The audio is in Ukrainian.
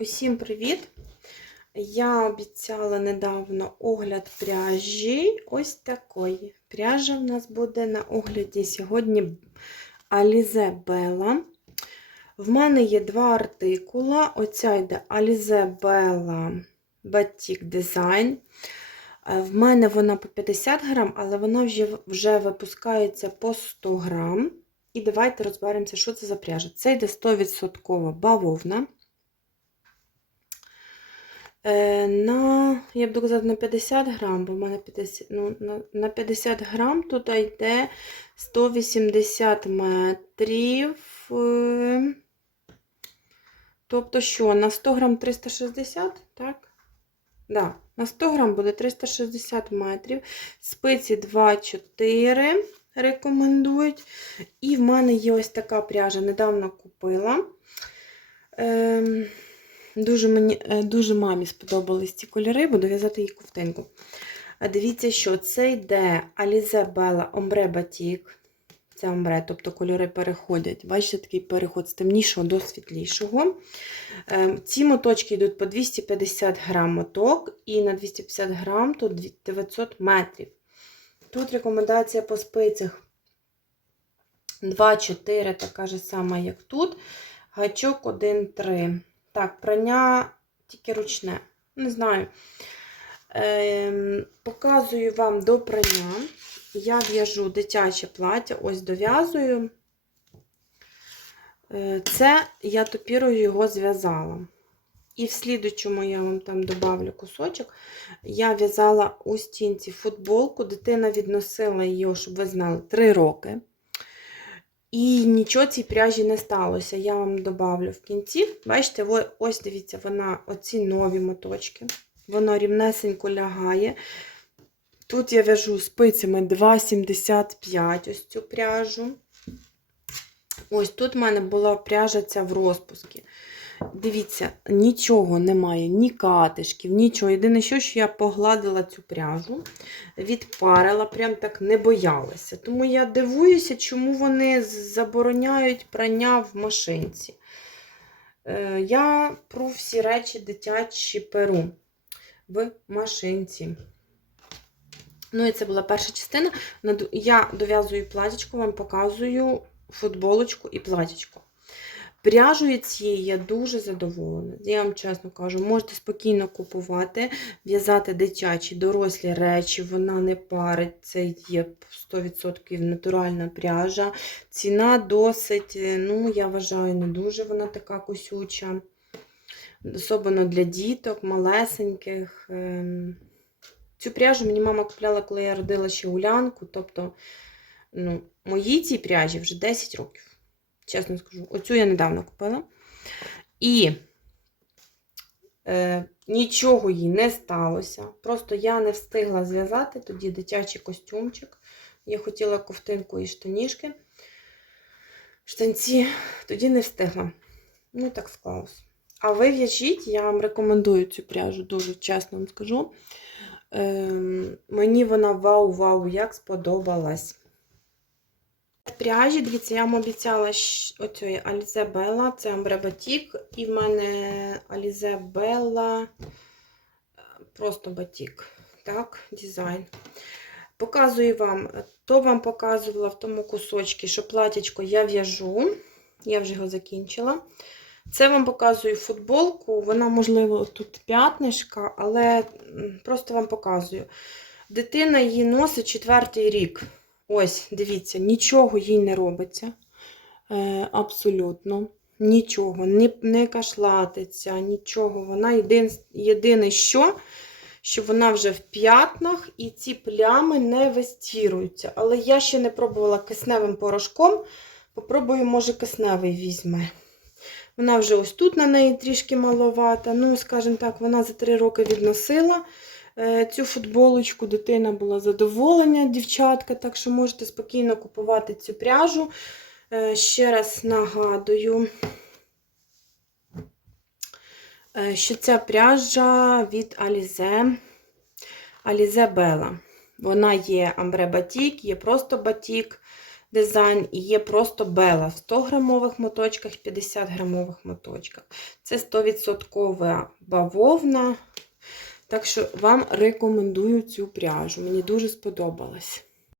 Усім привіт! Я обіцяла недавно огляд пряжі. Ось такої. Пряжа в нас буде на огляді сьогодні Alize Bella. В мене є два артикула. Оця йде Alize Bella Batik Design. Е, В мене вона по 50 грам, але вона вже, вже випускається по 100 грам. І давайте розберемося, що це за пряжа. Це йде 100% бавовна. Е, На, я буду казати, на 50 грам, бо в мене 50, ну, на, на 50 грам тут йде 180 метрів. е, Тобто, що, на 100 грам 360, так? Да, на 100 грам буде 360 метрів. Спиці 2,4 рекомендують. І в мене є ось така пряжа, недавно купила. Ем, Дуже мені, е, дуже мамі сподобались ці кольори, буду в'язати їй ковтинку. Дивіться, що це йде Alize Bella Ombre Batik. Це омбре, тобто кольори переходять. Бачите, такий переход з темнішого до світлішого. Ем, Ці моточки йдуть по 250 грам моток, і на 250 грам тут 900 метрів. Тут рекомендація по спицях 2-4, така ж сама, як тут. Гачок 1-3. Так, прання тільки ручне. Не знаю. Ем, показую вам до прання. Я в'яжу дитяче плаття, ось дов'язую. Е, Це я топірою його зв'язала. І в слідучому я вам там добавлю кусочок. Я в'язала у стінці футболку. Дитина відносила її, щоб ви знали, 3 роки. І нічого цій пряжі не сталося. Я вам добавлю в кінці. Бачите, ось дивіться, вона оці нові моточки. Воно рівнесенько лягає. Тут я в'яжу спицями 2,75 ось цю пряжу. Ось тут в мене була пряжа ця в розпуску. Дивіться, нічого немає, ні катишків, нічого. Єдине, що, що я погладила цю пряжу, відпарила, прям так не боялася. Тому я дивуюся, чому вони забороняють прання в машинці. Е, Я пру всі речі дитячі перу в машинці. Ну, і це була перша частина. Я дов'язую платічку, вам показую футболочку і платічку. Пряжою цієї я дуже задоволена. Я вам чесно кажу, можете спокійно купувати, в'язати дитячі, дорослі речі, вона не парить, це є 100% натуральна пряжа. Ціна досить, ну, я вважаю, не дуже вона така косюча. Особливо для діток, малесеньких. Цю пряжу мені мама купляла, коли я родила ще улянку. Тобто, ну, моїй цій пряжі вже 10 років. Чесно скажу, оцю я недавно купила. І е, нічого їй не сталося. Просто я не встигла зв'язати тоді дитячий костюмчик. Я хотіла ковтинку і штанішки. Штанці тоді не встигла. Ну, так склалось. А ви в'яжіть, я вам рекомендую цю пряжу, дуже чесно вам скажу. Е, мені вона вау-вау, як сподобалась. Пряжі, дивіться, я вам обіцяла Alize Bella, це Batik, і в мене Bella просто батік. Так, дизайн. Показую вам, то вам показувала в тому кусочку, що платячко я в'яжу, я вже його закінчила. Це вам показую футболку, вона, можливо, тут п'ятнишка, але просто вам показую. Дитина її носить четвертий рік. Ось, дивіться, нічого їй не робиться. Е, Абсолютно. Нічого, не, не кашлатиться, нічого. Вона єдин, єдине, що, що вона вже в п'ятнах і ці плями не вистіруються. Але я ще не пробувала кисневим порошком. Попробую, може, кисневий візьме. Вона вже ось тут на неї трішки маловата. Ну, скажімо так, вона за 3 роки відносила. Цю футболочку дитина була задоволена, дівчатка, так що можете спокійно купувати цю пряжу. Ще раз нагадую, що ця пряжа від Alize, Alize Bella. Вона є амбре батік, є просто батік. дизайн і є просто бела в 100 грамових моточках, 50 грамових моточках. Це 100% бавовна. Так що вам рекомендую цю пряжу. Мені дуже сподобалась.